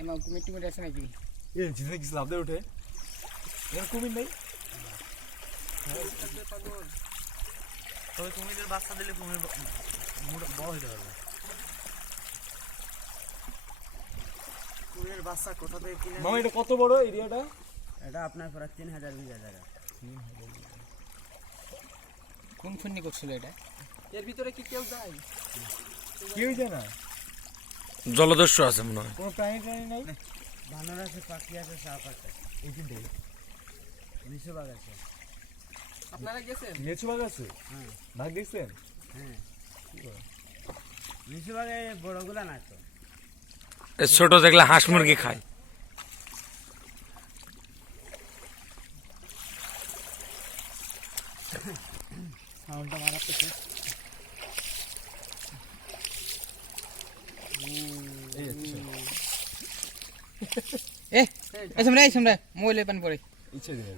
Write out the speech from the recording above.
এমন কুমির টুমির আছে নাকি? জিনে কিছু লাভ দেয় উঠে কুমির নেই। তবে কুমিরের বাচ্চা দিলে কুমির বড় হইতে পারবে। কুমিরের বাচ্চা কোথা থেকে কিনে? মামা এটা কত বড় এরিয়াটা? এটা আপনার প্রায় 3000 বিঘা জায়গা। কোন ফন্নি করছিল এটা? এর ভিতরে কি কেউ যায়? কেউ যায় না, জলদস্যু আছে মনে হয়। কোনো প্রাণী নাই। বানর আছে, পাখি আছে, সাপ আছে, এইখানটাই মিশু বাঘ আছে। আপনারা গেছেন? মেছু বাঘ আছে? হ্যাঁ বাঘ দেখছেন? হ্যাঁ, মিশু বাঘে বড়গুলা না তো। ছোট দেখলে হাঁস মুরগি খায়। সাউন্ডটা মারাত্মক। এ এই সামনে মোবাইলে পান পরে ইচ্ছে দিনের